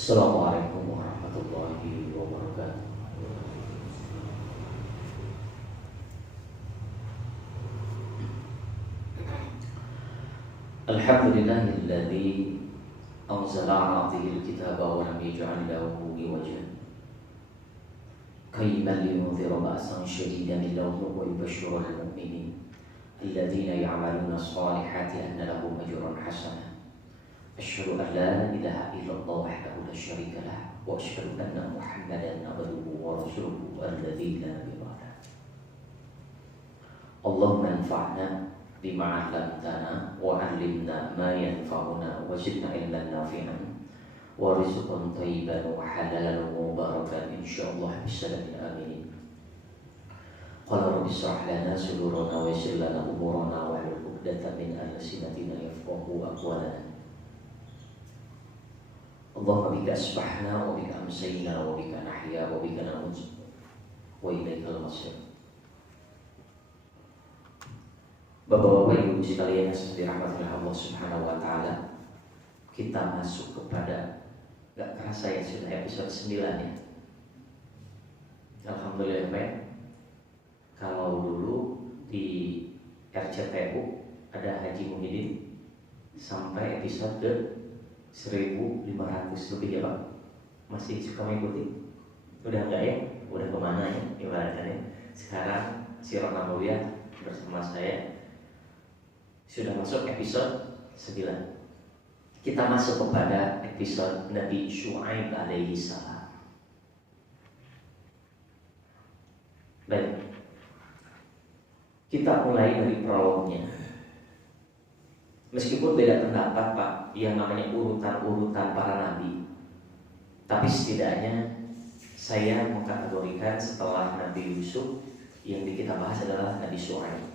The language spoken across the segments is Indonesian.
Assalamualaikum warahmatullahi wabarakatuh. Alhamdulillahilladzi anzala 'ala 'abdihi al-kitaba wa lam yaj'al lahu 'iwaja qayyiman liyunzira ba'san shadidan min ladunhu wa yubashshira al-mu'minin alladzina ya'maluna as-salihati anna lahum ajran hasanah. Asyhadu an la ilaha illallah wahdahu la syarika lah wa asyhadu anna Muhammadan abduhu wa rasuluhu alladzi la ilaha illa. Allahumma anfa'na bima 'allamtana wa 'allimna ma yanfa'una wa zidna ilman nafi'an wa rizqan thayyiban wa halalan mubarakan insyaallah bisalamin amin. Qala rabbi shrah lana sudurana wa yassir lana umurana wa hlul 'uqdatam min alsinatina yafqahu aqwalana. Allahumma bika asbahna wa bika amsayna wa bika nahya wa bika namut wa ilaikal masir. Bapak-bapak, ibu sekalian yang dirahmati Allah Subhanahu wa taala, kita masuk kepada gak kerasa ya sudah episode 9 ya. Alhamdulillah Pak. Kalau dulu di RCTU ada Haji Muhyiddin sampai episode ke 1500 lebih ya Pak. Masih suka mengikuti? Udah enggak ya? Udah kemana ya ibaratnya? Sekarang si Rona Mulia bersama saya sudah masuk episode 9. Kita masuk kepada episode Nabi Syu'aib alaihi salam. Baik. Kita mulai dari prolognya. Meskipun beda pendapat Pak, yang namanya urutan-urutan para nabi, tapi setidaknya saya mengkategorikan setelah Nabi Yusuf yang kita bahas adalah Nabi Syu'aib.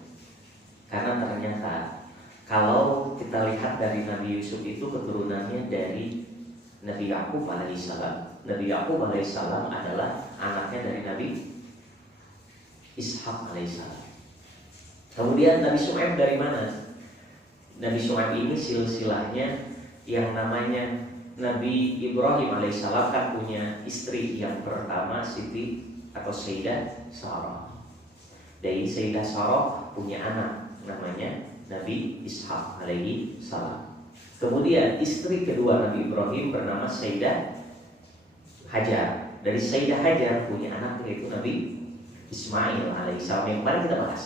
Karena ternyata kalau kita lihat dari Nabi Yusuf itu keturunannya dari Nabi Yakub alaihissalam. Nabi Yakub alaihissalam adalah anaknya dari Nabi Ishak alaihissalam. Kemudian Nabi Syu'aib dari mana? Nabi Syu'aib ini silsilahnya yang namanya Nabi Ibrahim alaihissalam kan punya istri yang pertama Siti atau Sayyidah Sarah. Dari Sayyidah Sarah punya anak namanya Nabi Ishak alaihi salam. Kemudian istri kedua Nabi Ibrahim bernama Sayyidah Hajar. Dari Sayyidah Hajar punya anak yaitu Nabi Ismail alaihi salam yang kemarin kita bahas.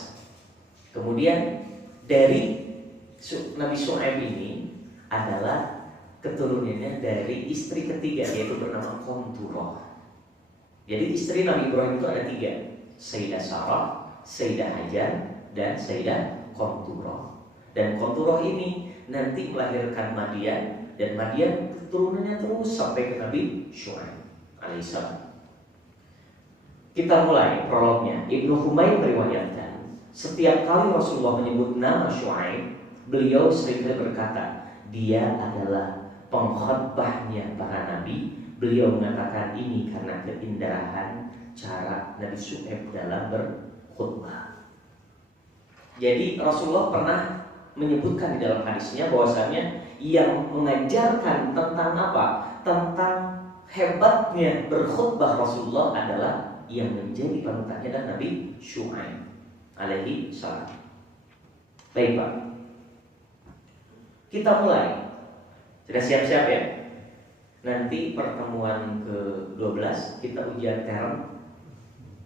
Kemudian dari Nabi Syu'aib ini adalah keturunannya dari istri ketiga yaitu bernama Qanturah. Jadi istri Nabi Ibrahim itu ada 3, Sayyidah Sarah, Sayyidah Hajar, dan Sayyidah Qanturah. Dan Qanturah ini nanti melahirkan Madian, dan Madian keturunannya terus sampai ke Nabi Syu'aib alaihissalam. Kita mulai prolognya. Ibnu Humaid meriwayatkan, setiap kali Rasulullah menyebut nama Syu'aib, beliau seringkali berkata, dia adalah pengkhotbahnya para nabi. Beliau mengatakan ini karena keindahan cara Nabi Syu'aib dalam berkhutbah. Jadi Rasulullah pernah menyebutkan di dalam hadisnya bahwasanya yang mengajarkan tentang apa? Tentang hebatnya berkhutbah Rasulullah adalah yang menjadi panutannya dan Nabi Syu'aib alaihi salam. Baik Pak, kita mulai. Sudah siap-siap ya? Nanti pertemuan ke-12 kita ujian term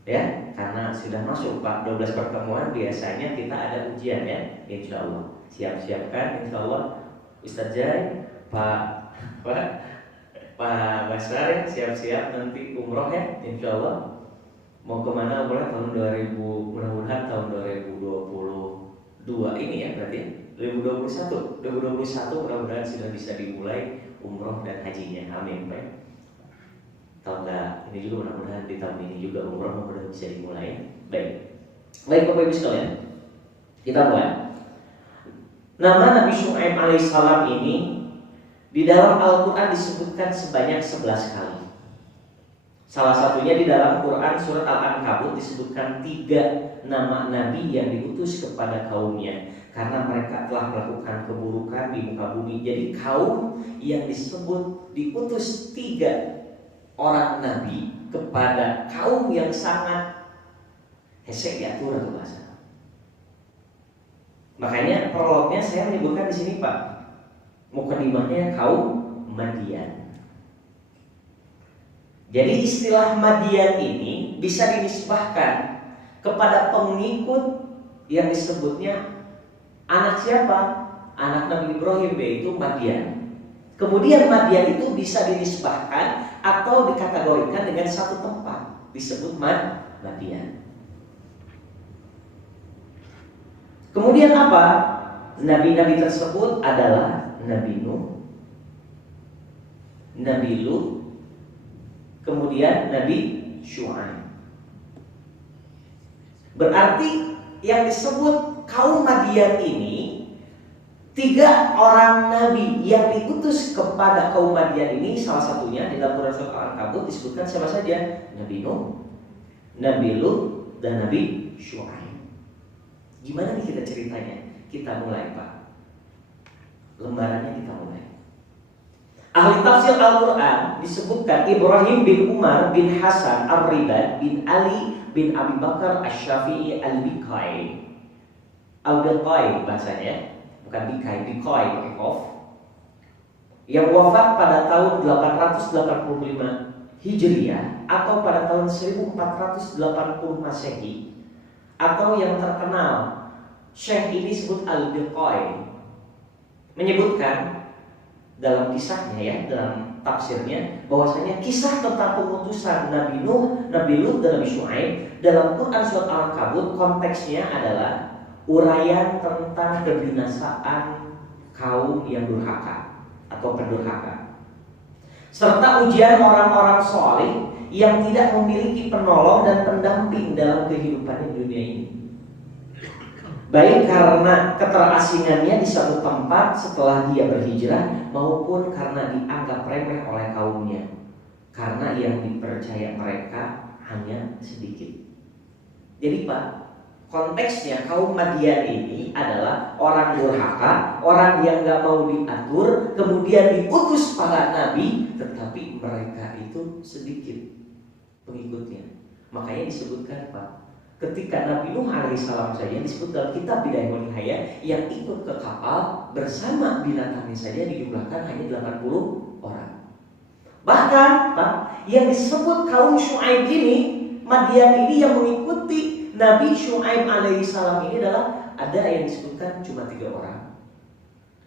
ya, karena sudah masuk Pak 12 pertemuan biasanya kita ada ujian ya, insya Allah. Siap-siapkan insya Allah. Ustaz Jai, Pak Basar siap-siap nanti umroh ya, insya Allah. Mau kemana umroh tahun 2000, mudah-mudahan tahun 2022 ini ya berarti ya. 2021 mudah-mudahan sudah bisa dimulai umroh dan hajinya, amin Pak. Kalau enggak ini juga mudah-mudahan di tahun ini juga umroh mudah-mudahan bisa dimulai. Baik Bapak Ibu sekalian, kita mulai. Nama Nabi Syu'aib alaihissalam ini di dalam Al-Quran disebutkan sebanyak 11 kali. Salah satunya di dalam Quran surat Al-Ankabut disebutkan 3 nama Nabi yang diutus kepada kaumnya. karena mereka telah melakukan keburukan di muka bumi. Jadi kaum yang disebut diutus 3 orang nabi kepada kaum yang sangat hesek diatur atau bahasa. Makanya prolognya saya menyebutkan di sini Pak, mukadimahnya kaum Madian. Jadi istilah Madian ini bisa dinisbahkan kepada pengikut yang disebutnya anak siapa? Anak Nabi Ibrahim, yaitu Madian. Kemudian Madian itu bisa dinisbahkan atau dikategorikan dengan satu tempat, disebut Madian. Kemudian apa? Nabi-nabi tersebut adalah Nabi Nuh, Nabi Lut, kemudian Nabi Syuaib. Berarti yang disebut kaum Madian ini 3 orang nabi yang diutus kepada kaum Madian ini, salah satunya di dalam Quran Surah Al-Ankabut disebutkan siapa saja? Nabi Nuh, Nabi Lut, dan Nabi Syuaib. Gimana nih kita ceritanya? Kita mulai Pak. Lembarannya kita mulai. Ahli tafsir Al-Quran disebutkan Ibrahim bin Umar bin Hasan Ar-Ribad bin Ali bin Abi Bakar Asy-Syafi'i Al-Biqai. Al-Biqai bahasanya, bukan Biqai, Biqai pakai qaf. Yang wafat pada tahun 885 Hijriah atau pada tahun 1480 Masehi, atau yang terkenal Syekh ini disebut Al-Biqai, menyebutkan dalam kisahnya ya, dalam tafsirnya, bahwasanya kisah tentang pengutusan Nabi Nuh, Nabi Lut, dan Nabi Syuaib dalam Quran Surat Al-Ankabut konteksnya adalah uraian tentang kebinasaan kaum yang durhaka atau pendurhaka, serta ujian orang-orang soleh yang tidak memiliki penolong dan pendamping dalam kehidupan di dunia ini, baik karena keterasingannya di satu tempat setelah dia berhijrah, maupun karena dianggap remeh oleh kaumnya, karena yang dipercaya mereka hanya sedikit. Jadi Pak, konteksnya kaum Madian ini adalah orang durhaka, orang yang gak mau diatur, kemudian diutus para nabi, tetapi mereka itu sedikit pengikutnya. Makanya disebutkan Pak, ketika Nabi Nuh alaihissalam saja disebut dalam kitab Bidayah wa Nihayah, yang ikut ke kapal bersama binatangnya saja dijumlahkan hanya 80 orang. Bahkan Pak, yang disebut kaum Syuaib ini, Madian ini yang mengikuti Nabi Syuaib alaihissalam ini adalah, ada yang disebutkan cuma 3 orang,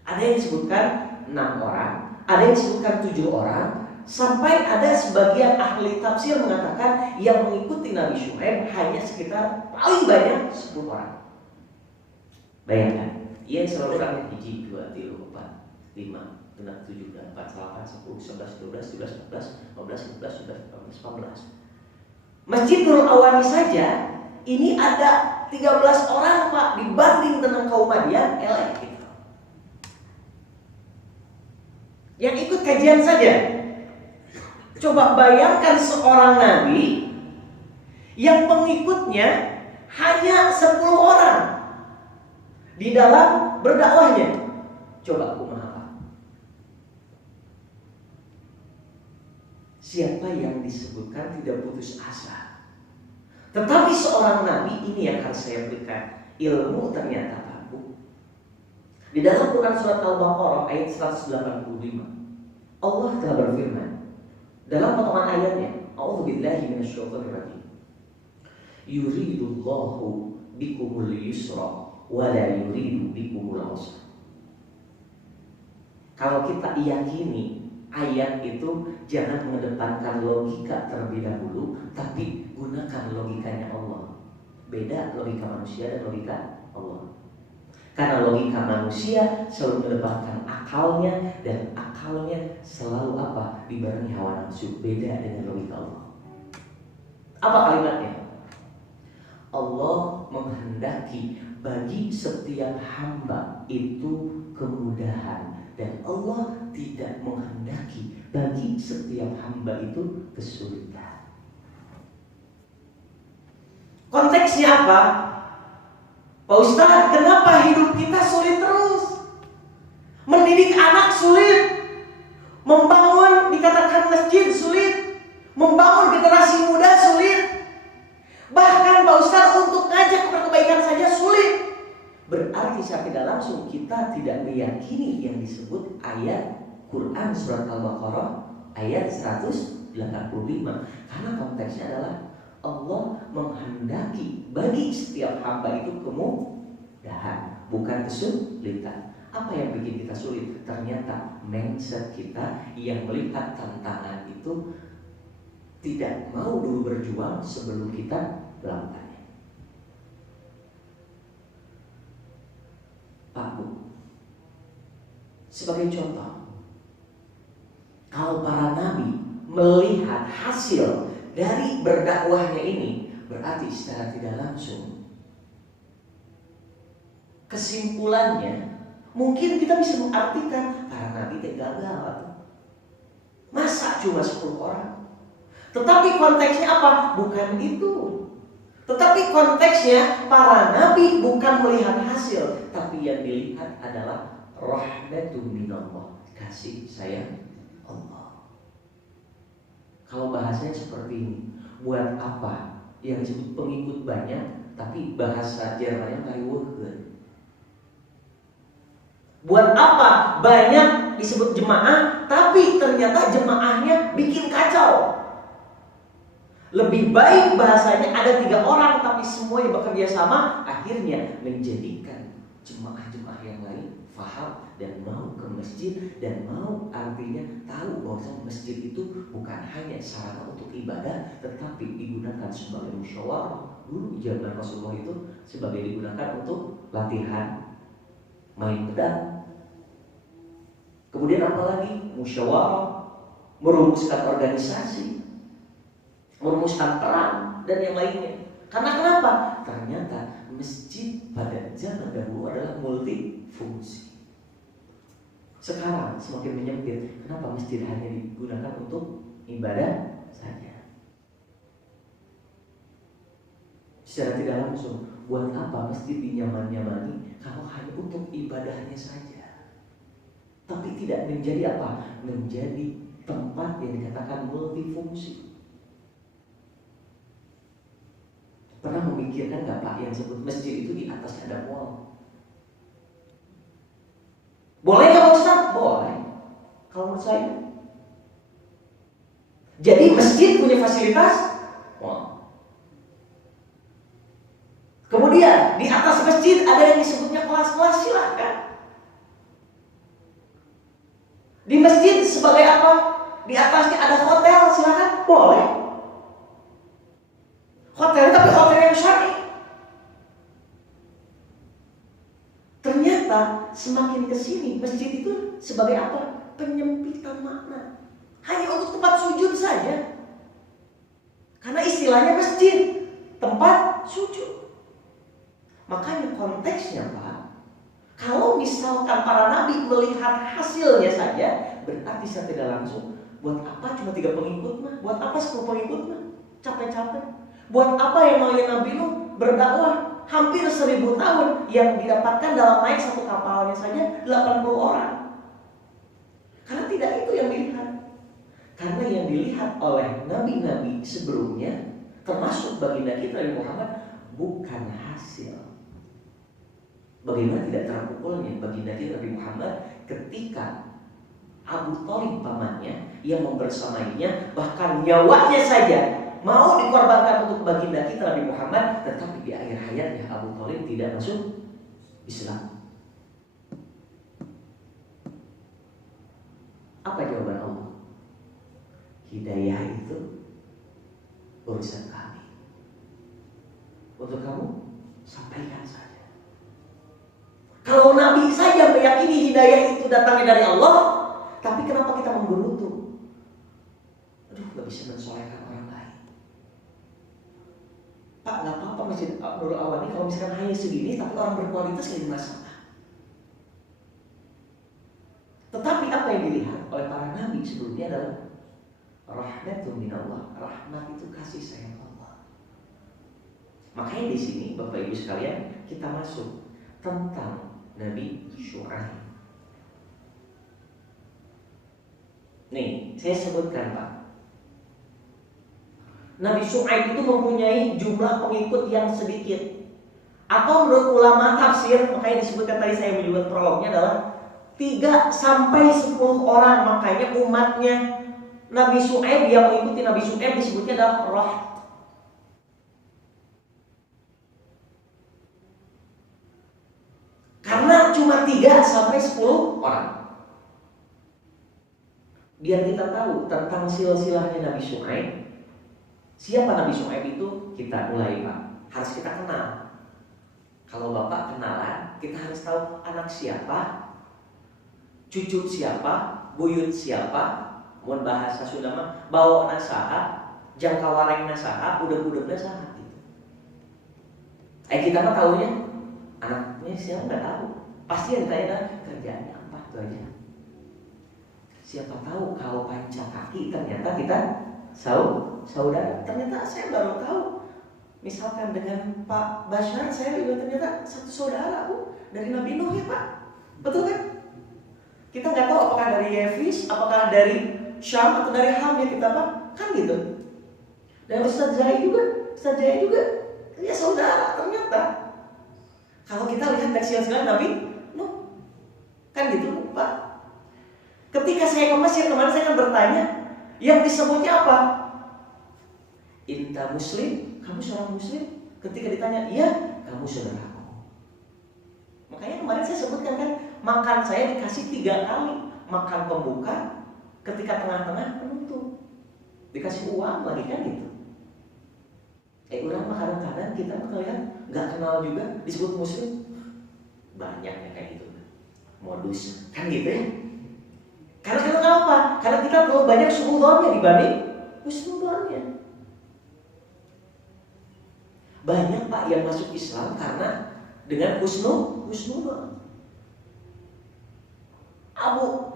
ada yang disebutkan 6 orang, ada yang disebutkan 7 orang, sampai ada sebagian ahli tafsir mengatakan yang mengikuti Nabi Syuaib hanya sekitar paling banyak 10 orang. Bayangkan, ia selalu orangnya 1, 2, 3, 4, 5, 6, 7, 8, 8, 10, 11, 12, 13, 14, 15, 16, 17, 18, 19. Masjidul Awani saja ini ada 13 orang Pak, dibanding dengan kaum Madian elek gitu. Yang ikut kajian saja. Coba bayangkan seorang nabi yang pengikutnya hanya 10 orang di dalam berdakwahnya. Coba kumaha. Siapa yang disebutkan tidak putus asa. Tetapi seorang nabi ini yang harus saya berikan ilmu ternyata Pak. Di dalam Quran Surat Al-Baqarah ayat 185, Allah telah berfirman dalam potongan ayatnya, A'udzubillahi minasyaitonir rajim. Yuridullahu bikumul yusra wa la yuridu bikumul usra. Kalau kita yakini ayat itu, jangan mengedepankan logika terlebih dahulu, tapi gunakan logikanya Allah. Beda logika manusia dan logika Allah. Karena logika manusia selalu mengedepankan akalnya, dan akalnya selalu apa? Dibarengi hawa nafsu. Beda dengan logika Allah. Apa kalimatnya? Allah menghendaki bagi setiap hamba itu kemudahan, dan Allah tidak menghendaki bagi setiap hamba itu kesulitan. Konteksnya apa? Pak Ustadz, kenapa hidup kita sulit terus? Mendidik anak sulit, membangun dikatakan masjid sulit, membangun generasi muda sulit, bahkan Pak Ustadz untuk ngajak kebaikan saja sulit. Berarti secara tidak langsung kita tidak meyakini yang disebut ayat Quran surat Al-Baqarah ayat 185. Karena konteksnya adalah Allah menghendaki bagi setiap hamba itu kemudahan, bukan kesulitan. Apa yang bikin kita sulit? Ternyata mindset kita yang melihat tantangan itu tidak mau dulu berjuang sebelum kita melakukannya. Pak Bu, sebagai contoh, kalau para nabi melihat hasil dari berdakwahnya ini, berarti secara tidak langsung kesimpulannya mungkin kita bisa mengartikan para nabi gagal. Masa cuma 10 orang? Tetapi konteksnya apa? Bukan itu. Tetapi konteksnya para nabi bukan melihat hasil, tapi yang dilihat adalah rahmatun minallah, kasih sayang Allah. Kalau bahasanya seperti ini, buat apa yang disebut pengikut banyak, tapi bahasa Jermannya ngayuhkeun? Buat apa banyak disebut jemaah, tapi ternyata jemaahnya bikin kacau? Lebih baik bahasanya ada 3 orang, tapi semua yang bekerja sama, akhirnya menjadikan jemaah-jemaah yang lain faham dan mau ke masjid, dan mau artinya tahu bahwa masjid itu bukan hanya sarana untuk ibadah, tetapi digunakan sebagai musyawarah. Dulu zaman Rasulullah itu sebagai digunakan untuk latihan main pedang. Kemudian apalagi musyawarah, merumuskan organisasi, merumuskan peran dan yang lainnya. Karena kenapa? Ternyata masjid pada zaman dahulu adalah multifungsi. Sekarang semakin menyempit. Kenapa masjid hanya digunakan untuk ibadah saja? Secara tidak langsung, buat apa masjid dinyaman-nyamani kalau hanya untuk ibadahnya saja? Tapi tidak menjadi apa? Menjadi tempat yang dikatakan multifungsi. Pernah memikirkan nggak Pak, yang disebut masjid itu di atasnya ada mall? Boleh nggak Pak Ustaz? Boleh. Kalau menurut saya. Jadi masjid punya fasilitas mall. Kemudian di atas masjid ada yang disebutnya kelas-kelas, silahkan. Di masjid sebagai apa? Di atasnya ada hotel, silahkan. Boleh. Hotel, tapi hotel yang syar'i. Ternyata semakin kesini masjid itu sebagai apa? Penyempitan makna. Hanya untuk tempat sujud saja. Karena istilahnya masjid, tempat sujud. Makanya konteksnya Pak, kalau misalkan para nabi melihat hasilnya saja, berarti secara tidak langsung, buat apa cuma 3 pengikut mah? Buat apa 10 pengikut mah? Capek-capek. Buat apa yang namanya Nabi Nuh berdakwah hampir 1000 tahun, yang didapatkan dalam naik satu kapalnya saja 80 orang? Karena tidak itu yang dilihat. Karena yang dilihat oleh nabi-nabi sebelumnya, termasuk baginda kita Nabi Muhammad, bukan hasil. Bagaimana tidak terpukulnya baginda kita Nabi Muhammad ketika Abu Thalib pamannya yang membersamainya, bahkan nyawanya saja mau dikorbankan untuk baginda kita Nabi Muhammad, tetapi di akhir hayatnya Abu Thalib tidak masuk Islam. Apa jawaban Allah? Hidayah itu urusan kami. Untuk kamu sampaikan saja. Kalau Nabi saja meyakini hidayah itu datangnya dari Allah, tapi kenapa kita menggerutu? Aduh, gak bisa mensolehkan orang lain. Pak, gak apa-apa Masjid Nurul Awani kalau misalkan hanya segini, tapi orang berkualitas jadi masalah. Tetapi apa yang dilihat oleh para nabi sebelumnya adalah rahmatun minallah. Rahmat itu kasih sayang Allah. Makanya di sini Bapak Ibu sekalian kita masuk tentang Nabi Syuaib. Nih, saya sebutkan Pak. Nabi Syuaib itu mempunyai jumlah pengikut yang sedikit. Atau menurut ulama tafsir, makanya disebutkan tadi saya menyebut prolognya adalah 3 sampai 10 orang. Makanya umatnya Nabi Syuaib yang mengikuti Nabi Syuaib disebutnya adalah Rahat. Karena cuma 3 sampai 10 orang. Biar kita tahu tentang silsilahnya Nabi Syuaib. Siapa Nabi Syuaib itu? Kita mulai Pak. Harus kita kenal. Kalau Bapak kenalan, kita harus tahu anak siapa, cucu siapa, buyut siapa. Mohon bahasa Sunda mah bawa nasaha, jangka wareng nasaha, udah nasaha gitu. Kita mah tahunya anaknya siapa nggak tahu. Pasti yang ditanya kerjaannya apa itu aja. Siapa tahu kalau panca kaki ternyata kita saudara. Ternyata saya baru tahu. Misalkan dengan Pak Bashar, saya juga ternyata satu saudara dari Nabi Nuh ya Pak. Betul kan? Kita nggak tahu apakah dari Yevis, apakah dari Syam atau dari Ham ya kita Pak. Kan gitu. Dan Ustaz Jaya juga ya saudara ternyata. Kalau kita lihat dari silsilah Nabi Nuh, kan gitu Pak. Ketika saya ke Mesir kemarin saya kan bertanya, yang disebutnya apa? Inta Muslim, kamu seorang Muslim. Ketika ditanya, iya, kamu saudaraku. Makanya kemarin saya sebutkan kan, makan saya dikasih 3 kali. Makan pembuka, ketika tengah-tengah penutup. Dikasih uang lagi kan gitu. Orang mah kadang-kadang kita kalian nggak kenal juga disebut Muslim. Banyaknya kayak gitu. Modus, kan gitu ya. Karena kenapa? Karena kita terlalu banyak suhudonnya dibanding husnudonnya. Banyak Pak yang masuk Islam karena dengan husnudon.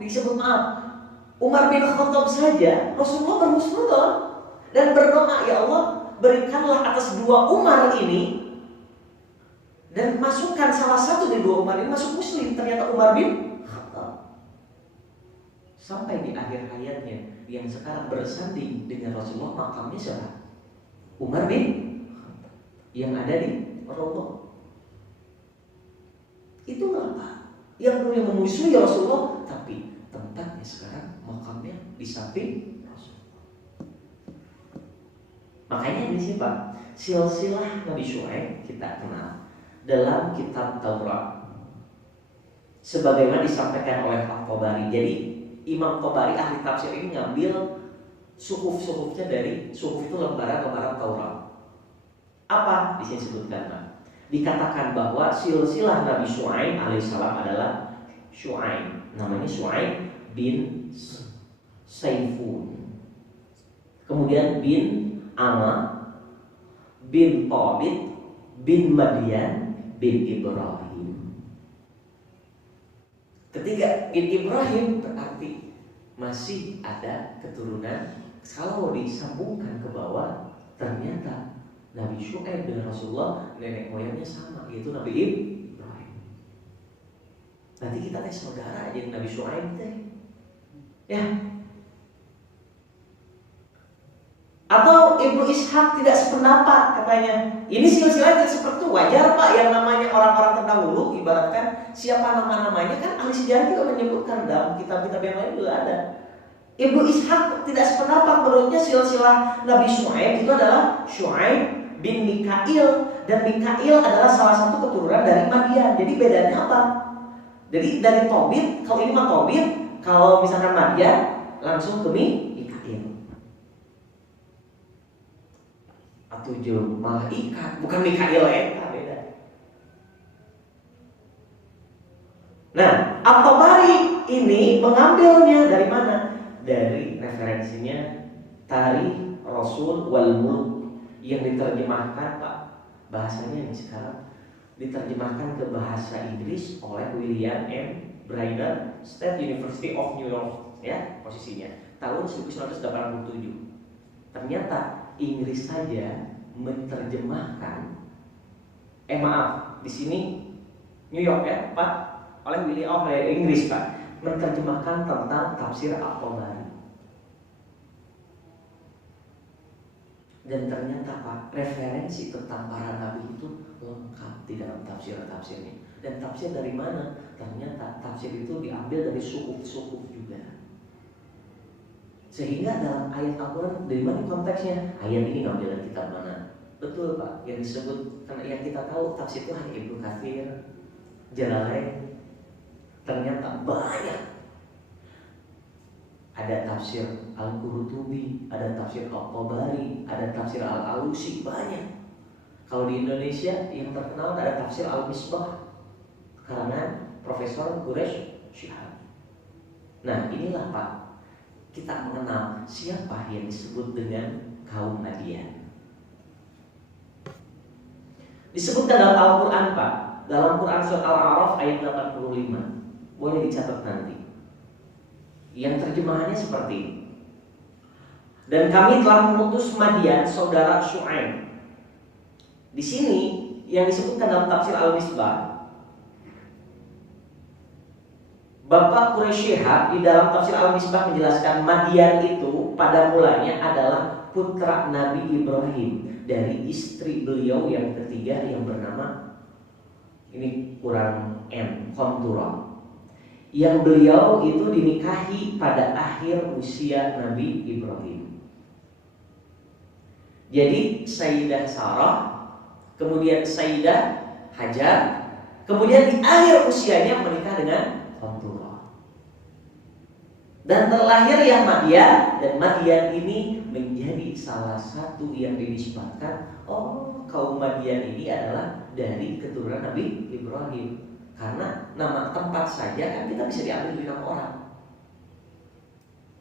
Disebut Umar bin Khattab saja Rasulullah berhusnudon dan berdoa, ya Allah berikanlah atas 2 Umar ini dan masukkan salah satu dari 2 Umar ini masuk Muslim. Ternyata Umar bin Khattab. Sampai di akhir hayatnya yang sekarang bersanding dengan Rasulullah makamnya siapa? Umar bin Khattab yang ada di Rasulullah. Itu apa? Yang dulu memusuhi Rasulullah, tapi tempatnya sekarang makamnya di samping Rasulullah. Makanya ini sih Pak, silsilah Nabi Syuaib kita kenal dalam kitab Taurat. Sebagaimana disampaikan oleh Al-Tabari. Jadi Imam Tabari ahli tafsir ini ngambil suhuf-suhufnya dari suhuf itu lembaran-lembaran Taurat. Apa di sini sebutkan Pak? Dikatakan bahwa silsilah Nabi Syuaib alaihissalam adalah Syuaib, namanya Syuaib bin Saifun, kemudian bin Ama, bin Tobit, bin Madian, bin Ibrahim. Ketiga bin Ibrahim berarti masih ada keturunan. Kalau disambungkan ke bawah, ternyata Nabi Syuaib dengan Rasulullah nenek moyangnya sama, yaitu Nabi Ibrahim. Nanti kita saudara aja Nabi Syuaib teh. Ya. Atau Ibnu Ishaq tidak sependapat katanya. Ini silsilah tidak seperti itu. Wajar Pak yang namanya orang-orang terdahulu ibaratkan siapa nama-namanya kan ahli sejarah juga menyebutkan dalam kitab-kitab yang lain juga ada. Ibnu Ishaq tidak sependapat, menurutnya silsilah Nabi Syuaib itu adalah Syuaib bin Mikail, dan Mikail adalah salah satu keturunan dari Madian. Jadi bedanya apa? Jadi dari Tobit, kalau ini mah Tobit, kalau misalkan Madian langsung ke Mikail. Atau malaikat, bukan Mikail beda. Nah, At-Tabari ini mengambilnya dari mana? Dari referensinya Tarikh Rasul wal Mulk yang diterjemahkan Pak, bahasanya ini sekarang diterjemahkan ke bahasa Inggris oleh William M. Bryner, State University of New York, ya posisinya tahun 1987. Ternyata Inggris saja menerjemahkan Maaf, di sini New York ya Pak, oleh William Inggris Pak, menerjemahkan tentang tafsir At-Tabari. Dan ternyata Pak, referensi tentang para nabi itu lengkap di dalam tafsir-tafsirnya. Dan tafsir dari mana? Ternyata tafsir itu diambil dari sukuf-sukuf juga. Sehingga dalam ayat Al-Quran, dari mana konteksnya? Ayat ini ngambil dari kitab mana? Betul Pak, yang disebut, karena yang kita tahu tafsir itu hanya Ibnu Katsir, Jalalain. Ternyata banyak. Ada tafsir Al-Qurtubi, ada tafsir At-Tabari, ada tafsir Al-Alusi, banyak. Kalau di Indonesia yang terkenal ada tafsir Al-Misbah karena Profesor Quraish Shihab. Nah inilah Pak, kita mengenal siapa yang disebut dengan kaum Madian. Disebutkan dalam Al-Quran Pak, dalam Quran surat Al-A'raf ayat 85. Boleh dicatat nanti. Yang terjemahannya seperti ini. Dan kami telah mengutus Madian saudara Syu'aib. Di sini yang disebutkan dalam tafsir Al-Misbah, Bapak Quraish Shihab di dalam tafsir Al-Misbah menjelaskan Madian itu pada mulanya adalah putra Nabi Ibrahim dari istri beliau yang ketiga yang bernama, ini kurang Konturah, yang beliau itu dinikahi pada akhir usia Nabi Ibrahim. Jadi Sayyidah Sarah, kemudian Sayyidah Hajar, kemudian di akhir usianya menikah dengan Konturah. Dan terlahir yang Madian, dan Madian ini menjadi salah satu yang dinisbatkan, oh kaum Madian ini adalah dari keturunan Nabi Ibrahim. Karena nama tempat saja kan kita bisa diambil dari nama orang.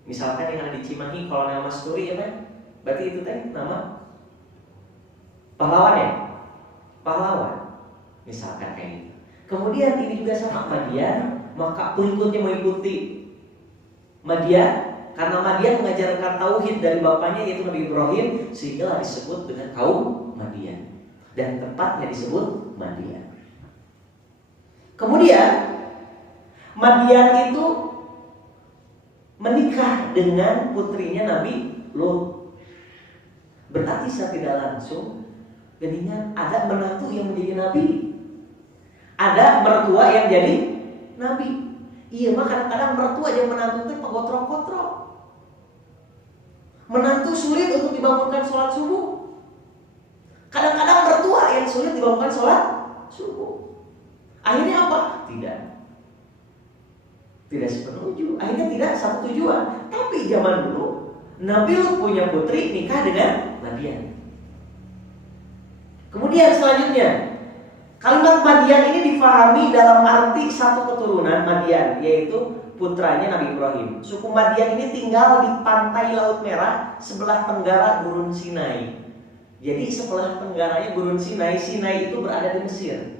Misalkan yang ada di Cimahi, kalau nama Masturi ya Pak, berarti itu teh nama pahlawan ya? Pahlawan. Misalkan kayak gitu. Kemudian ini juga sama Madian, maka pengikutnya mengikuti Madian, karena Madian mengajarkan tauhid dari bapaknya yaitu Nabi Ibrahim, sehingga disebut dengan kaum Madian. Dan tempatnya disebut Madian. Kemudian Madian itu menikah dengan putrinya Nabi Lut. Berarti secara tidak langsung dengan ada menantu yang menjadi nabi, ada mertua yang jadi nabi. Iya, maka kadang-kadang mertua yang menantu itu pegotrok-gotrok. Menantu sulit untuk dibangunkan sholat subuh. Kadang-kadang mertua yang sulit dibangunkan sholat subuh. Akhirnya apa? Tidak sepenuhnya. Akhirnya tidak satu tujuan. Tapi zaman dulu Nabi Lut punya putri nikah dengan Madian. Kemudian selanjutnya, kalimat Madian ini difahami dalam arti satu keturunan Madian, yaitu putranya Nabi Ibrahim. Suku Madian ini tinggal di pantai Laut Merah sebelah tenggara Gurun Sinai. Jadi sebelah tenggaranya Gurun Sinai, Sinai itu berada di Mesir.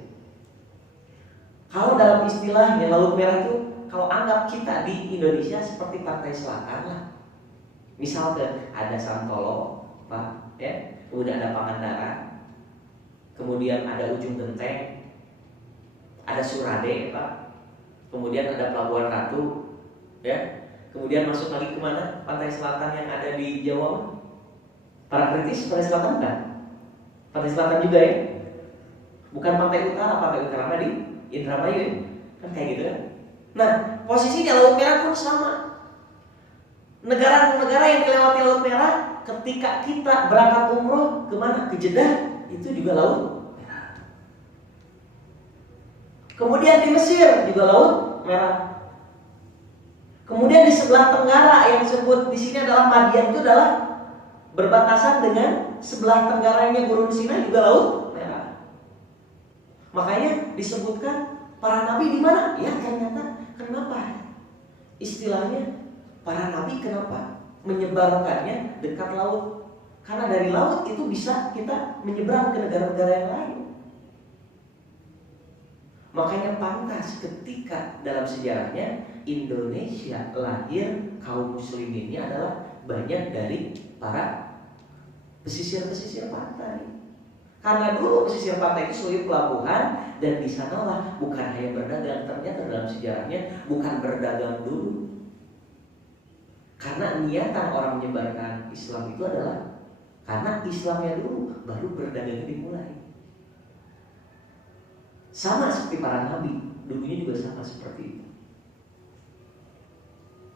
Kalau dalam istilahnya Laut Merah itu, kalau anggap kita di Indonesia seperti pantai selatan lah. Misalkan ada Santolo, Pak, ya, kemudian ada Pangandaran, kemudian ada Ujung Genteng, ada Surade, Pak, kemudian ada Pelabuhan Ratu, ya, kemudian masuk lagi kemana? Pantai selatan yang ada di Jawa, Parangtritis, pantai selatan kan? Pantai selatan juga ya, bukan pantai utara di Indramayu ya, kan kayak gitu kan? Nah, posisinya Laut Merah pun sama. Negara-negara yang dilewati Laut Merah, ketika kita berangkat umroh kemana? Ke Jeddah, itu juga Laut Merah. Kemudian di Mesir juga Laut Merah. Kemudian di sebelah tenggara yang disebut di sini adalah Madian itu adalah berbatasan dengan sebelah tenggaranya Gurun Sinai juga Laut Merah. Makanya disebutkan para nabi di mana? Ya ternyata kenapa? Istilahnya para nabi kenapa menyebarkannya dekat laut? Karena dari laut itu bisa kita menyeberang ke negara-negara yang lain. Makanya pantas ketika dalam sejarahnya Indonesia lahir kaum muslimin ini adalah banyak dari para pesisir-pesisir pantai. Karena dulu pesisir pantai itu sebagai pelabuhan, dan di sanalah bukan hanya berdagang, ternyata dalam sejarahnya bukan berdagang dulu. Karena niatan orang menyebarkan Islam itu adalah karena Islamnya dulu, baru berdagangnya dimulai. Sama seperti para nabi, dulunya juga sama seperti itu.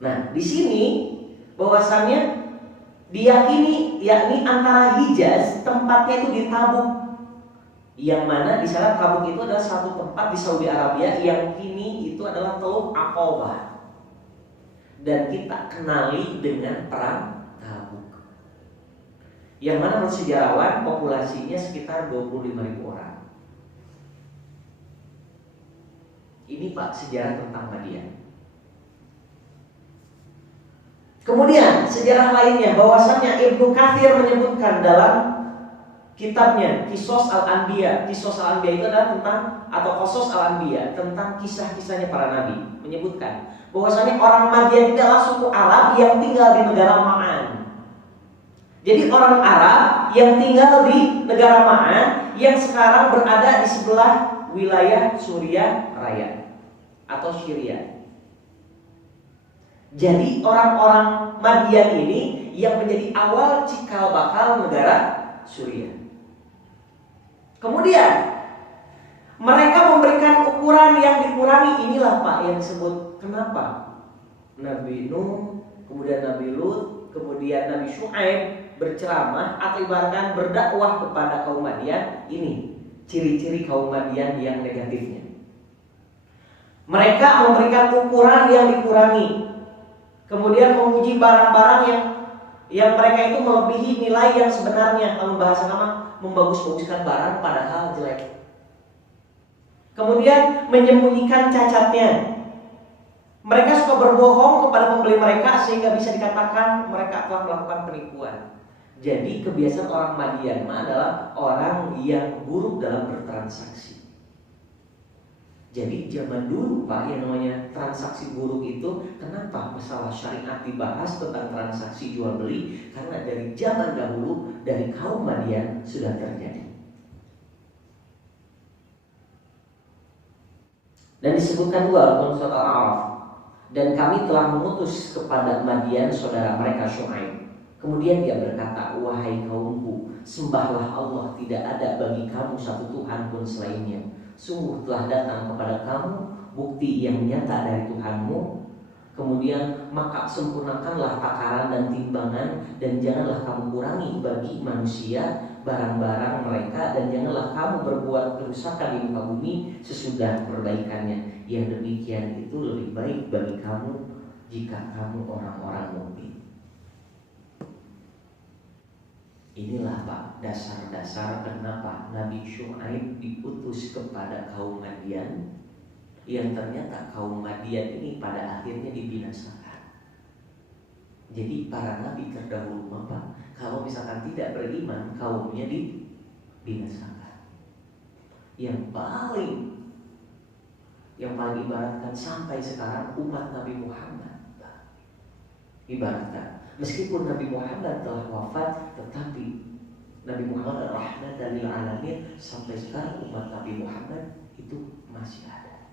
Nah, di sini bahwasannya diyakini, yakni antara Hijaz, tempatnya itu di Tabuk, yang mana di sana Tabuk itu adalah satu tempat di Saudi Arabia yang kini itu adalah Teluk Aqabah, dan kita kenali dengan perang Tabuk, yang mana menurut sejarawan populasinya sekitar 25.000 orang. Ini Pak sejarah tentang Madian. Kemudian sejarah lainnya bahwasannya Ibnu Katsir menyebutkan dalam kitabnya Qisas Al-Anbiya. Qisas Al-Anbiya itu adalah tentang, atau Qasas Al-Anbiya, tentang kisah-kisahnya para nabi, menyebutkan bahwasannya orang Madian itu adalah suku Arab yang tinggal di negara Ma'an. Jadi orang Arab yang tinggal di negara Ma'an yang sekarang berada di sebelah wilayah Suriah Raya atau Syria. Jadi orang-orang Madian ini yang menjadi awal cikal bakal negara Suriah. Kemudian mereka memberikan ukuran yang dikurangi. Inilah Pak yang disebut kenapa Nabi Nuh, kemudian Nabi Lut, kemudian Nabi Syuaib berceramah atau ibaratkan berdakwah kepada kaum Madian. Ini ciri-ciri kaum Madian yang negatifnya. Mereka memberikan ukuran yang dikurangi. Kemudian memuji barang-barang yang mereka itu melebihi nilai yang sebenarnya. Kalau bahasa nama, membagus-baguskan barang padahal jelek. Kemudian menyembunyikan cacatnya. Mereka suka berbohong kepada pembeli mereka sehingga bisa dikatakan mereka telah melakukan penipuan. Jadi kebiasaan orang Madian adalah orang yang buruk dalam bertransaksi. Jadi zaman dulu Pak, yang namanya transaksi buruk itu, kenapa masalah syariat dibahas tentang transaksi jual beli? Karena dari zaman dahulu, dari kaum Madian sudah terjadi. Dan disebutkan juga dalam surat Al-A'raf, dan kami telah mengutus kepada Madian saudara mereka Syuaib. Kemudian dia berkata, wahai kaumku, sembahlah Allah, tidak ada bagi kamu satu Tuhan pun selainnya. Sungguh telah datang kepada kamu bukti yang nyata dari Tuhanmu. Kemudian maka sempurnakanlah takaran dan timbangan, dan janganlah kamu kurangi bagi manusia barang-barang mereka, dan janganlah kamu berbuat kerusakan di muka bumi sesudah perbaikannya. Yang demikian itu lebih baik bagi kamu jika kamu orang-orang mukmin. Inilah Pak dasar-dasar kenapa Nabi Syuaib diutus kepada kaum Madian, yang ternyata kaum Madian ini pada akhirnya dibinasakan. Jadi para nabi terdahulu Pak, kalau misalkan tidak beriman, kaumnya dibinasakan. Yang paling ibaratkan sampai sekarang umat Nabi Muhammad, ibaratkan meskipun Nabi Muhammad telah wafat, tetapi Nabi Muhammad rahmatan lil alamin, sampai sekarang umat Nabi Muhammad itu masih ada.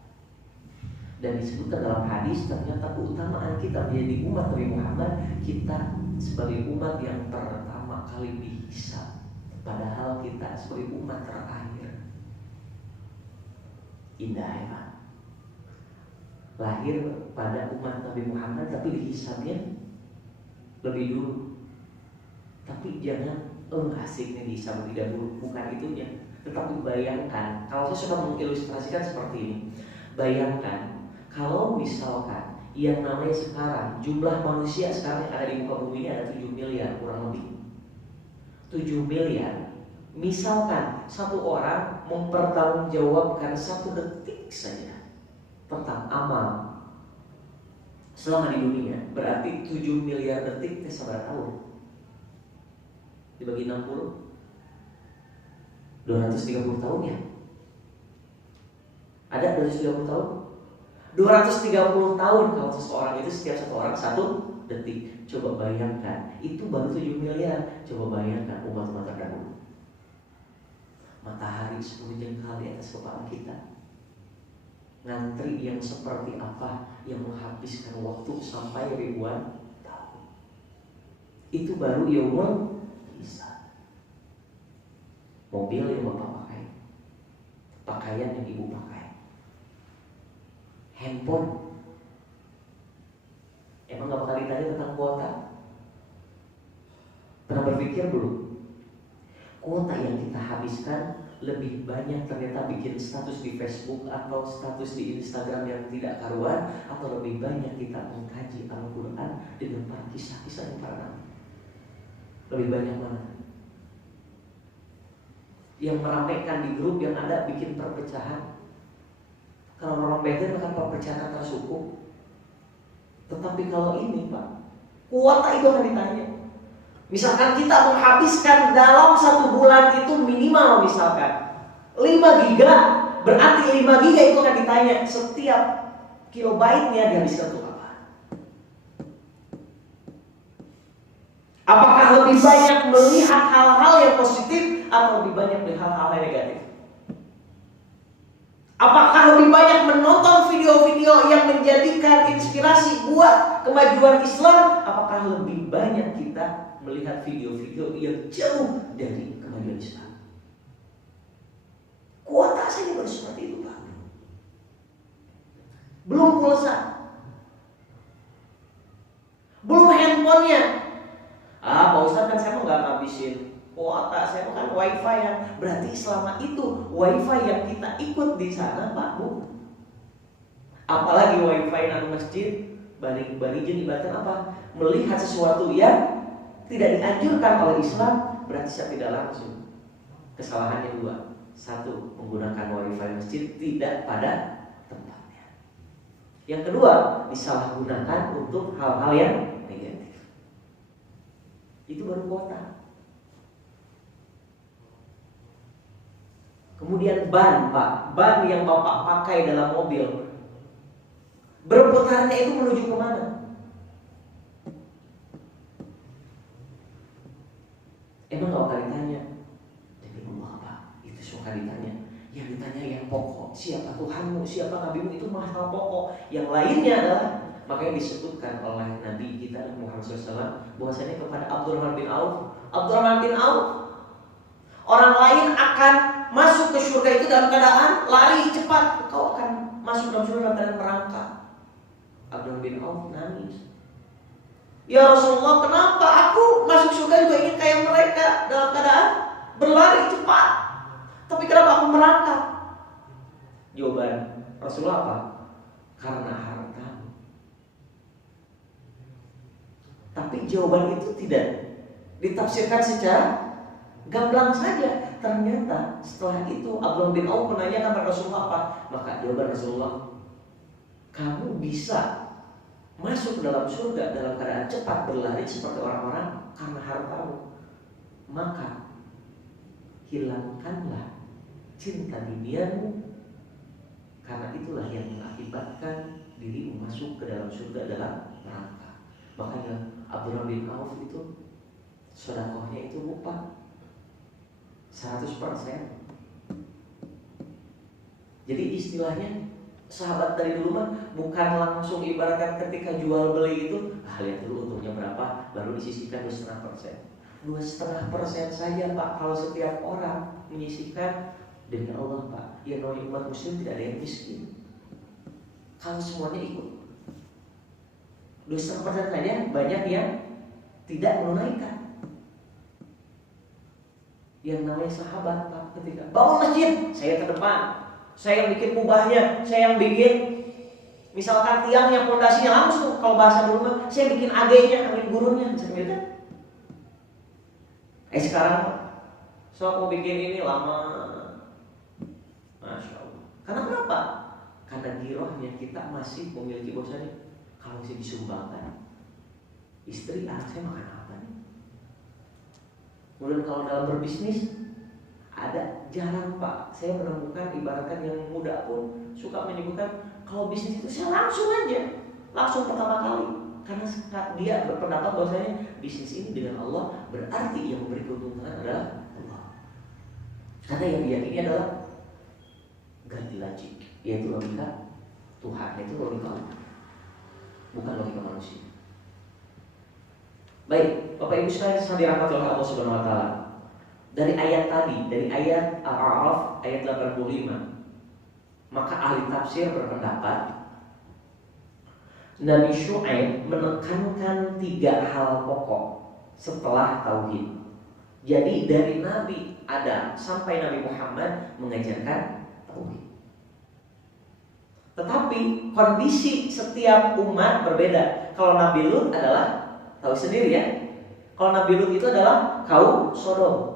Dan disebutkan dalam hadis, ternyata keutamaan kita menjadi umat Nabi Muhammad, kita sebagai umat yang pertama kali dihisab, padahal kita sebagai umat terakhir. Indah ya Pak, lahir pada umat Nabi Muhammad tapi dihisabnya lebih dulu. Tapi jangan asiknya dihisab lebih dahulu, bukan itunya. Tetapi bayangkan, kalau saya sudah mengilustrasikan seperti ini, bayangkan kalau misalkan yang namanya sekarang, jumlah manusia sekarang yang ada di muka bumi ini ada 7 miliar kurang lebih. 7 miliar. Misalkan satu orang mempertanggungjawabkan 1 detik saja tentang amal selama di dunia, berarti 7 miliar detik itu berapa tahun? Dibagi 60, 230 tahun ya? Ada 230 tahun? 230 tahun kalau seseorang itu setiap satu orang 1 detik. Coba bayangkan, itu baru 7 miliar. Coba bayangkan umat-umat terdahulu. matahari 10 jengkal di atas kepala kita. Ngantri yang seperti apa yang menghabiskan waktu sampai ribuan tahun. Itu baru yaumul hisab. Mobil yang Bapak pakai, pakaian yang Ibu pakai, handphone. Emang gak bakal ditanya tentang kuota? Pernah berpikir belum? Kuota yang kita habiskan lebih banyak ternyata bikin status di Facebook atau status di Instagram yang tidak karuan, atau lebih banyak kita mengkaji Al-Quran dengan para kisah-kisah yang para nabi? Lebih banyak mana? Yang meramaikan di grup yang ada bikin perpecahan. Kalau orang beda akan perpecahan tersukup. Tetapi kalau ini Pak, kuota itu akan ditanya. Misalkan kita menghabiskan dalam 1 bulan itu minimal misalkan 5 giga, berarti 5 giga itu akan ditanya setiap kilobaitnya dihabiskan untuk apa? Apakah lebih banyak melihat hal-hal yang positif atau lebih banyak melihat hal-hal yang negatif? Apakah lebih banyak menonton video-video yang menjadikan inspirasi buat kemajuan Islam? Apakah lebih banyak kita melihat video-video yang jauh dari kemajuan Islam? Kuota saja baru seperti itu Pak. Belum pulsa, belum handphonenya. Pak Ustadz kan saya mau nggak ngabisin kuota, saya mau kan wifi ya. Berarti selama itu wifi yang kita ikut di sana Pak Bu. Apalagi wifi nang masjid, bari-bari ibaratkan apa? Melihat sesuatu yang tidak dianjurkan oleh Islam, berarti saya tidak langsung. Kesalahannya 2. 1, menggunakan wifi masjid tidak pada tempatnya. Yang kedua, disalahgunakan untuk hal-hal yang negatif. Itu baru kuota. Kemudian ban Pak, ban yang Bapak pakai dalam mobil, berputarnya itu menuju kemana? Emang gak bakal ditanya demi Allah apa? Itu suka ditanya. Yang ditanya yang pokok, siapa Tuhanmu, siapa Nabimu, itu masalah pokok. Yang lainnya adalah, makanya disebutkan oleh Nabi kita Muhammad SAW bahwasanya kepada Abdurrahman bin Auf, orang lain akan masuk ke surga itu dalam keadaan lari cepat, kau akan masuk dalam surga dalam keadaan merangkak. Abdurrahman bin Auf nangis. Ya Rasulullah, kenapa aku masuk surga juga ingin kayak mereka dalam keadaan berlari cepat, tapi kenapa aku merangkak? Jawaban Rasulullah apa? Karena harta. Tapi jawaban itu tidak ditafsirkan secara gamblang saja. Ternyata setelah itu Abdullah bin Auf menanyakan kepada Rasulullah apa? Maka jawaban Rasulullah, kamu bisa masuk ke dalam surga dalam keadaan cepat berlari seperti orang-orang karena hartamu. Maka hilangkanlah cinta duniamu, karena itulah yang mengakibatkan dirimu masuk ke dalam surga dalam neraka. Makanya Abdullah bin Auf itu sedekahnya itu lupa 100%. Jadi istilahnya sahabat dari dulu mah bukan langsung ibaratkan ketika jual beli itu, lihat dulu untungnya berapa, baru disisihkan 2,5%. 2,5% saja Pak, kalau setiap orang menyisihkan, demi Allah Pak, ya namanya umat muslim tidak ada yang miskin. Kalau semuanya ikut 2,5% saja, banyak yang tidak menunaikan. Yang namanya sahabat Pak, ketika bangun masjid, saya ke depan, saya yang bikin kubahnya, saya yang bikin misalkan tiangnya, pondasinya langsung. Kalau bahasa dulu mah, saya bikin AG-nya, angin gurunnya, bisa gitu. Sekarang so aku bikin ini lama, Masya Allah. Karena kenapa? Karena girohnya kita masih memiliki bahwasanya kalau saya disumbangkan, istri anak saya makan apa nih? Kemudian kalau dalam berbisnis, ada jarang Pak, saya menemukan ibaratkan yang muda pun suka menyebutkan kalau bisnis itu saya langsung aja, langsung pertama kali, karena dia berpendapat bahwasanya bisnis ini dengan Allah berarti yang memberi keuntungan adalah Allah. Karena yang diyakini adalah ganti logik, yaitu logika Tuhan, yaitu logika Allah, bukan logika manusia. Baik, Bapak Ibu sekalian yang dirahmati oleh Allah Subhanahu wa taala. Dari ayat tadi, dari ayat Al-A'raf ayat 85, maka ahli tafsir berpendapat Nabi Syu'aib menekankan 3 hal pokok setelah tauhid. Jadi dari Nabi Adam sampai Nabi Muhammad mengajarkan tauhid. Tetapi kondisi setiap umat berbeda. Kalau Nabi Lut adalah, tahu sendiri ya, kalau Nabi Lut itu adalah kaum Sodom,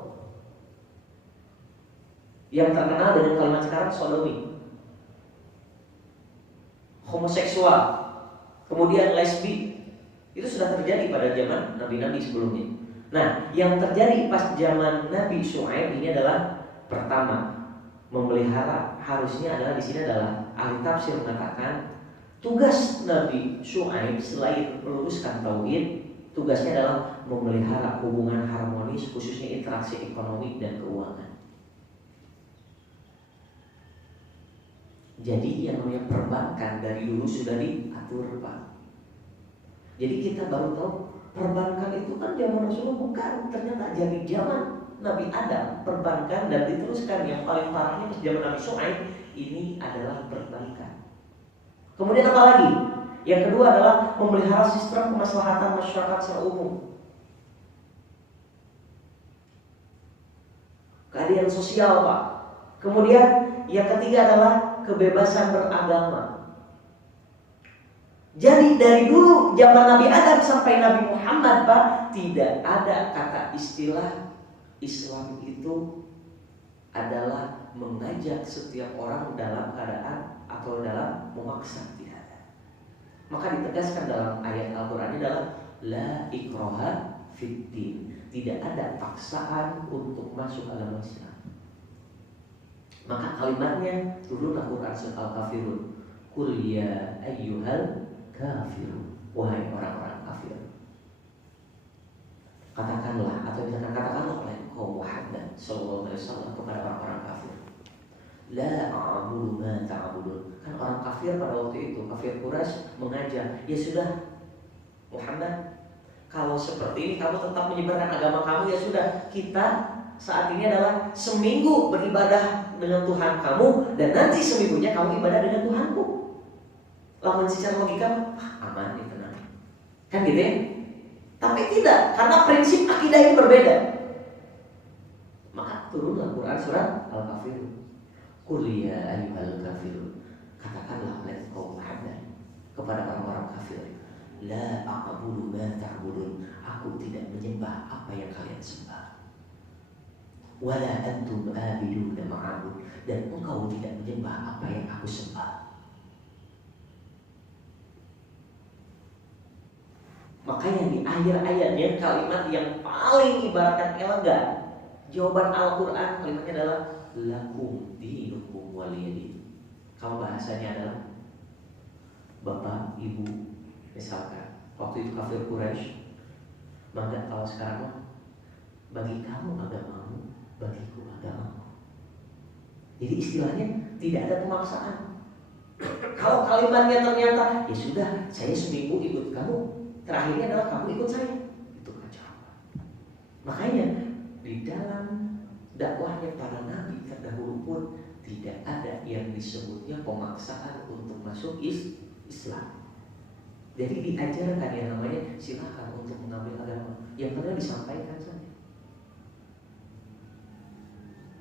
yang terkenal dengan kalimat sekarang sodomi, homoseksual, kemudian lesbi. Itu sudah terjadi pada zaman nabi-nabi sebelumnya. Nah, yang terjadi pas zaman Nabi Syu'aib ini adalah pertama, memelihara. Harusnya adalah di sini adalah ahli tafsir mengatakan tugas Nabi Syu'aib selain meluruskan tauhid, tugasnya adalah memelihara hubungan harmonis, khususnya interaksi ekonomi dan keuangan. Jadi yang namanya perbankan dari dulu sudah diatur, Pak. Jadi kita baru tahu perbankan itu kan zaman Rasulullah, bukan, ternyata jadi zaman Nabi Adam perbankan, dan diteruskan yang paling parahnya pas zaman Nabi Syu'aib ini adalah perbankan. Kemudian apa lagi? Yang kedua adalah memelihara sistem kemaslahatan masyarakat secara umum, keadilan sosial, Pak. Kemudian yang ketiga adalah kebebasan beragama. Jadi dari dulu zaman Nabi Adam sampai Nabi Muhammad, Pak, tidak ada kata istilah Islam itu adalah mengajak setiap orang dalam keadaan atau dalam memaksa, tidak ada. Maka ditegaskan dalam ayat Al-Quran ini adalah la ikraha fiddin, tidak ada paksaan untuk masuk agama Islam. Maka kalimatnya turunlah Quran surat Al-Kafirun, qul ya ayyuhal kafirun, wahai orang-orang kafir. Katakanlah, atau misalkan katakanlah oleh kaum Muhammad sallallahu alaihi wasallam kepada orang-orang kafir, la a'budu ma ta'budun. Kan orang kafir pada waktu itu, kafir Quraisy mengajak, ya sudah Muhammad, kalau seperti ini kamu tetap menyebarkan agama kamu, ya sudah, kita saat ini adalah seminggu beribadah dengan Tuhan kamu, dan nanti seminggunya kamu ibadah dengan Tuhanku. Lawan secara logika, aman, ya tenang, kan gitu ya. Tapi tidak, karena prinsip akidah ini berbeda. Maka turunlah Quran surat Al-Kafirun, qul ya ayyuhal kafirun, katakanlah oleh kaum Muhammad kepada orang-orang kafir, la a'budu ma ta'budun, aku tidak menyembah apa yang kalian sembah, wala antum abiduna ma'abud, dan engkau tidak menyembah apa yang aku sembah. Makanya di akhir ayatnya kalimat yang paling ibaratkan elegan, jawaban Al-Quran, kalimatnya adalah lakum dinukum waliyadin. Kalau bahasanya adalah bapak, ibu, misalkan waktu itu kafir Quraisy, maka kalau sekarang bagi kamu agamamu, bagiku agamaku. Jadi istilahnya tidak ada pemaksaan. Kalau kalimatnya ternyata, ya sudah, saya seminggu ikut kamu, terakhirnya adalah kamu ikut saya, itu kacau. Makanya di dalam dakwahnya para nabi terdahulu pun tidak ada yang disebutnya pemaksaan untuk masuk Islam. Jadi diajarkan yang namanya silakan untuk mengambil agama, yang pernah disampaikan saja.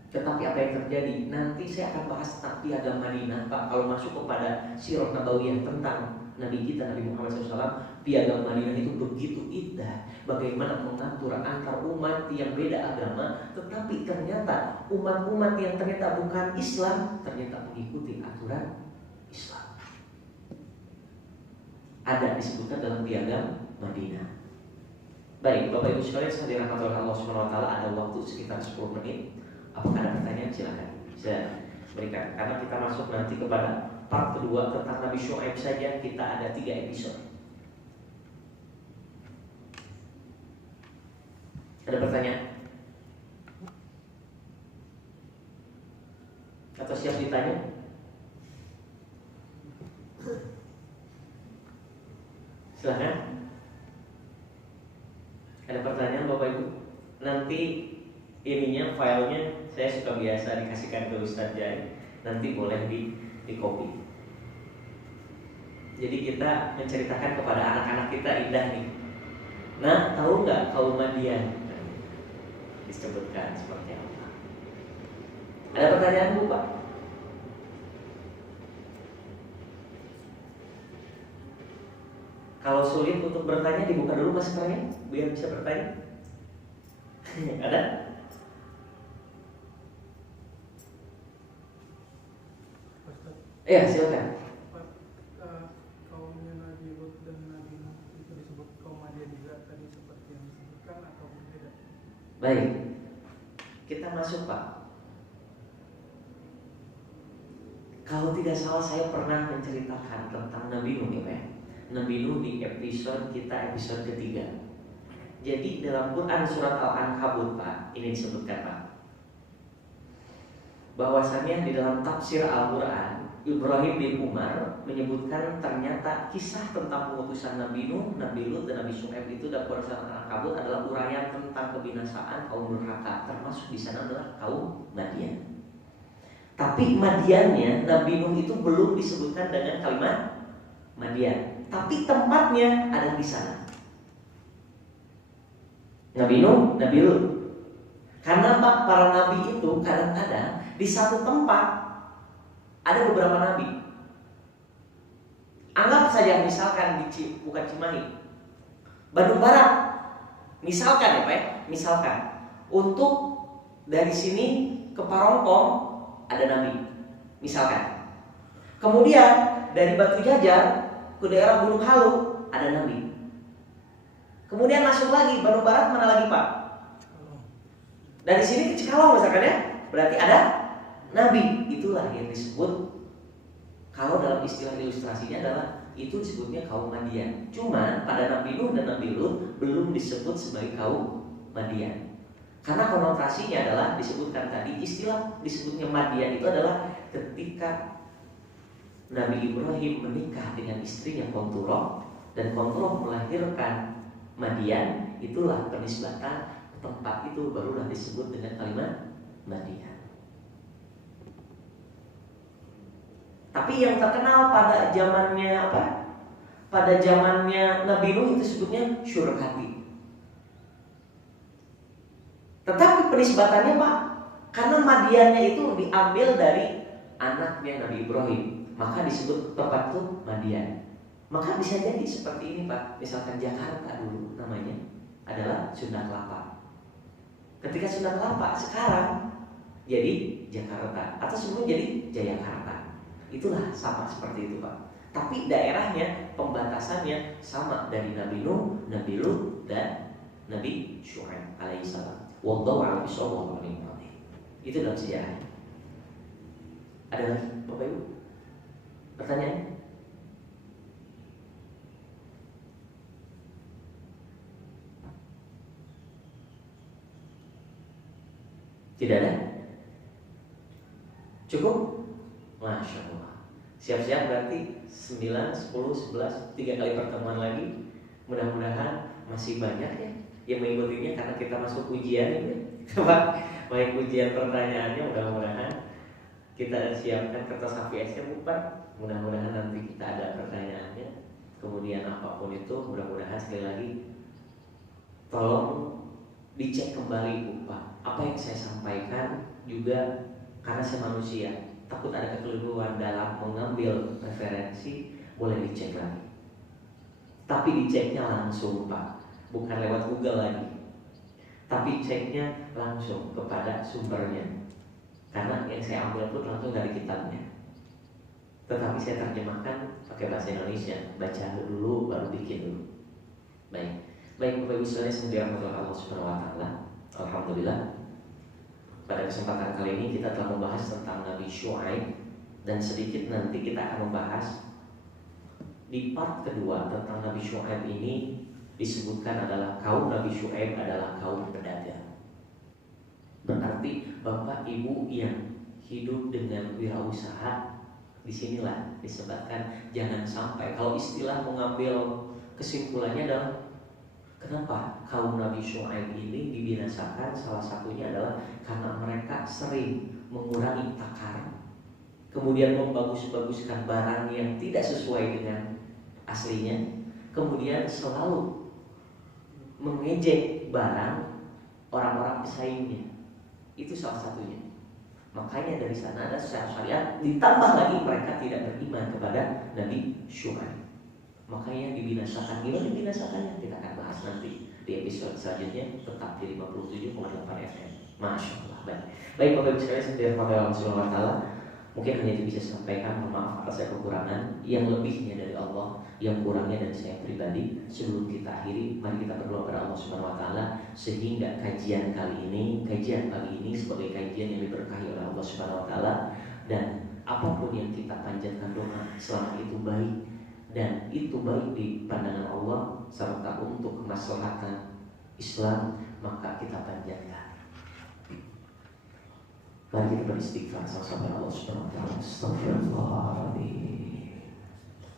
Tetapi apa yang terjadi? Nanti saya akan bahas tentang piagam Madinah, Pak. Kalau masuk kepada sirah nabawiyah tentang Nabi kita, Nabi Muhammad SAW, piagam Madinah itu begitu indah. Bagaimana mengatur antar umat yang beda agama, tetapi ternyata umat-umat yang ternyata bukan Islam ternyata mengikuti aturan Islam. Ada disebutkan dalam piagam Madinah. Baik, Bapak Ibu sekalian sekalian dirahmati oleh Allah Subhanahu wa taala, ada waktu sekitar 10 menit. Apakah ada pertanyaan? Silakan saya berikan. Karena kita masuk nanti kepada part kedua tentang Nabi Syu'aib saja, kita ada 3 episode. Ada pertanyaan? tanya? Silahkan. Ada pertanyaan Bapak Ibu? Nanti ininya, filenya saya suka biasa dikasihkan ke Ustadz Jai. Nanti boleh di copy. Jadi kita menceritakan kepada anak-anak kita indah nih. Nah, tahu nggak kaum Madian disebutkan seperti apa? Ada pertanyaan Bu Pak? Kalau sulit untuk bertanya, dibuka dulu maskernya biar bisa bertanya. Ada? Iya, silakan. Kaumnya Nabi Lut dan Nabi Nuh itu disebut kaum Madian juga tadi seperti yang disebutkan atau berbeda? Baik, kita masuk Pak. Kalau tidak salah saya pernah menceritakan tentang Nabi Nuh ya Pak. Nabi Nuh di episode ketiga. Jadi dalam Quran surat Al-Ankabut Pak, ini disebutkan Pak, bahwasannya di dalam tafsir Al-Quran, Ibrahim bin Umar menyebutkan ternyata kisah tentang pengutusan Nabi Nuh, Nabi Lut dan Nabi Syuaib itu dalam Quran surat Al-Ankabut adalah uraian tentang kebinasaan kaum durhaka, termasuk di sana adalah kaum Madian. Tapi Madiannya Nabi Nuh itu belum disebutkan dengan kalimat Madian, tapi tempatnya ada di sana. Nabi Nuh, Nabi Lut. Karena Pak, para nabi itu kadang-kadang di satu tempat ada beberapa nabi. Anggap saja misalkan bukan Cimahi, Bandung Barat. Misalkan ya Pak, misalkan untuk dari sini ke Parongpong ada nabi. Misalkan. Kemudian dari Batu Jajar ke daerah Gunung Halu ada nabi. Kemudian masuk lagi Bandung Barat mana lagi Pak? Dari sini ke Cikalong misalkan ya, berarti ada nabi. Itulah yang disebut, kalau dalam istilah ilustrasinya adalah itu disebutnya kaum Madian. Cuman pada Nabi Nuh dan Nabi Lut belum disebut sebagai kaum Madian. Karena konotasinya adalah disebutkan tadi, istilah disebutnya Madian itu adalah ketika Nabi Ibrahim menikah dengan istrinya Konturoh dan Konturoh melahirkan Madian, itulah penisbatan tempat itu barulah disebut dengan kalimat Madian. Tapi yang terkenal pada zamannya apa? Pada zamannya Nabi Nuh itu sebutnya Syurhati. Tetapi penisbatannya Pak, karena Madiannya itu diambil dari anaknya Nabi Ibrahim, maka disebut tempat itu Madian. Maka bisa jadi seperti ini Pak. Misalkan Jakarta dulu namanya adalah Sunda Kelapa. Ketika Sunda Kelapa sekarang jadi Jakarta, atau sebelumnya jadi Jayakarta. Itulah sama seperti itu Pak. Tapi daerahnya, pembatasannya sama dari Nabi Nuh, Nabi Lut dan Nabi Syuaib alaihissalam. Wallahu a'lam bishawab. Itu dalam sejarah. Ada lagi Bapak Ibu? Pertanyaan? Tidak ada? Cukup? Masya Allah. Siap-siap berarti 9, 10, 11 3 kali pertemuan lagi. Mudah-mudahan masih banyak ya yang mengikutinya, karena kita masuk ujian ini Pak. Baik ujian pertanyaannya, mudah-mudahan kita siapkan kertas HVS-nya Pak. Mudah-mudahan nanti kita ada pertanyaannya. Kemudian apapun itu, mudah-mudahan sekali lagi tolong dicek kembali Pak. Apa yang saya sampaikan juga, karena saya manusia, takut ada kekeliruan dalam mengambil referensi, boleh dicek lagi. Tapi diceknya langsung Pak, bukan lewat Google lagi. Tapi ceknya langsung kepada sumbernya. Karena yang saya ambil pun langsung dari kitabnya. Tetapi saya terjemahkan pakai bahasa Indonesia, baca dulu baru bikin dulu. Baik Bapak Ibu sekalian, semoga Allah Subhanahu wa taala. Alhamdulillah, pada kesempatan kali ini kita telah membahas tentang Nabi Syuaib, dan sedikit nanti kita akan membahas di part kedua tentang Nabi Syuaib ini. Disebutkan adalah kaum Nabi Syuaib adalah kaum pedagang. Berarti Bapak Ibu yang hidup dengan wirausaha. Disinilah disebutkan jangan sampai, kalau istilah mengambil kesimpulannya adalah kenapa kaum Nabi Syuaib ini dibinasakan, salah satunya adalah karena mereka sering mengurangi takaran, kemudian membagus-baguskan barang yang tidak sesuai dengan aslinya, kemudian selalu mengejek barang orang-orang pesaingnya. Itu salah satunya. Makanya dari sana ada secara syariat, ditambah lagi mereka tidak beriman kepada Nabi Syuaib. Makanya dibinasakan. Gimana dibinasakannya? Kita akan bahas nanti di episode selanjutnya. Tetap di 57,8 FM. Masya Allah. Baik Bapak Ibu sekalian, sendiri kepada Allah Subhanahu Wa Taala. Mungkin hanya itu bisa saya sampaikan. Mohon maaf atas saya kekurangan. Yang lebihnya dari Allah, yang kurangnya dari saya pribadi. Sebelum kita akhiri, mari kita berdoa kepada Allah Subhanahu Wa Taala sehingga kajian kali ini sebagai kajian yang diberkahi oleh Allah Subhanahu Wa Taala, dan apapun yang kita panjatkan doa selama itu baik dan itu baik di pandangan Allah serta untuk kemaslahatan Islam, maka kita panjatkan. Mari kita beristighfar sama-sama Allah Subhanahu wa taala. Astaghfirullahaladzim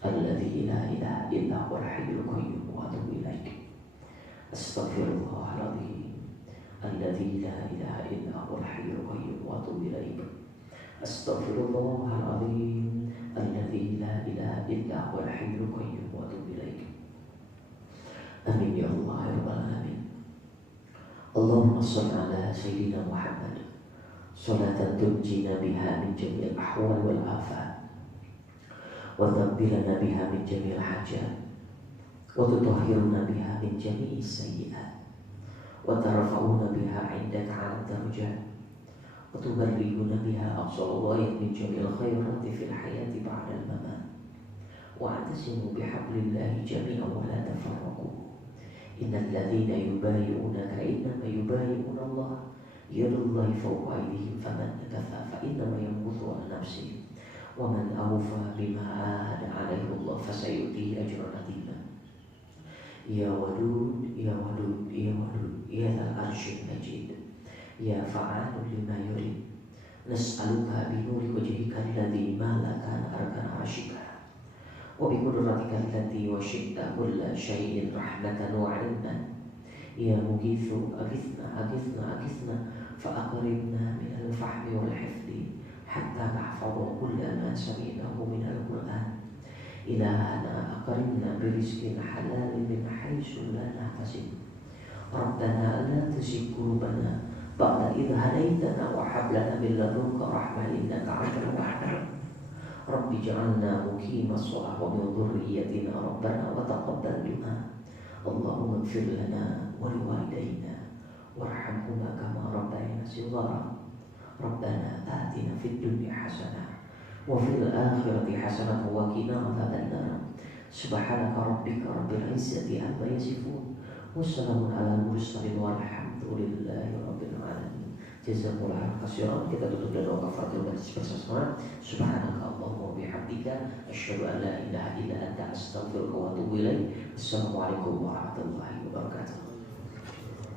alladzi la ilaha illa huwal hayyul qayyum wa atubu ilaik. Astaghfirullahaladzim alladzi la ilaha illa huwal hayyul qayyum wa atubu ilaik. Astaghfirullahaladzim alladzi la ilaha illa huwal hayyul qayyum wa atubu ilaik. Amin ya Allah ya rabbal alamin. Allahumma shalli ala sayyidina Muhammad salatan tunjina biha min jami'il ahwal wal afat wa tudabbiruna biha min jami'il hajat wa tutahhiruna biha min jami'is sayyi'at wa tarfa'una biha 'indaka 'ala darajat wa tuballighuna biha aqsal ghayat min jami'il khairati fil hayati ba'da al-mamat wa atasimu bihablillahi jami'an wa la tafarraqu. Innal ladzina yubayyi'unaka innama yubayyi'una Allah yadullahi fawqa aydihim faman nakatha fa innama yanquthu 'ala nafsihi wa man awfa bima ahada 'alaihi Allah fasayutihi ajran 'azima. Ya wadud ya wadud ya wadud ya dzal arsyil majid ya fa'alu lima yurid nas'aluka bi nuri wajhika alladzi ma laka arkana arsyika wa bi qudratika allati wasi'ta kulla syai'in rahmatan wa 'ilman. Ya mughithu aghithna aghithna aghithna fa'aqribna minal fahmi wal hifdi hatta nahfadha kulla ma sami'nahu minal Qur'an. Ilahana aqrimna birizqin halalin min haitsu la nahtasib. Rabbana la tuzigh qulubana ba'da idh hadaytana wa hab lana min ladunka rahmah innaka antal wahhab. Rabbi ij'alna muqimas shalah wa min dhurriyyatina rabbana wa taqabbal du'a. Allahumma ighfir lana wa liwalidayna warhamhuma kama rabbayana shighara. Rabbana atina fid dunya hasanah wa fil akhirati hasanah wa qina adzabannar. Subhanaka rabbika rabbil izzati amma yasifun wa salamun alal mursalin walhamdulillahi rabbil alamin. Jazakumullahu khairan. Kita tutup dengan doa kafaratul majlis bersama. Subhanaka Allahumma wa bihamdika asyhadu an la ilaha illa anta astaghfiruka wa atubu ilaik. Assalamualaikum warahmatullahi wabarakatuh.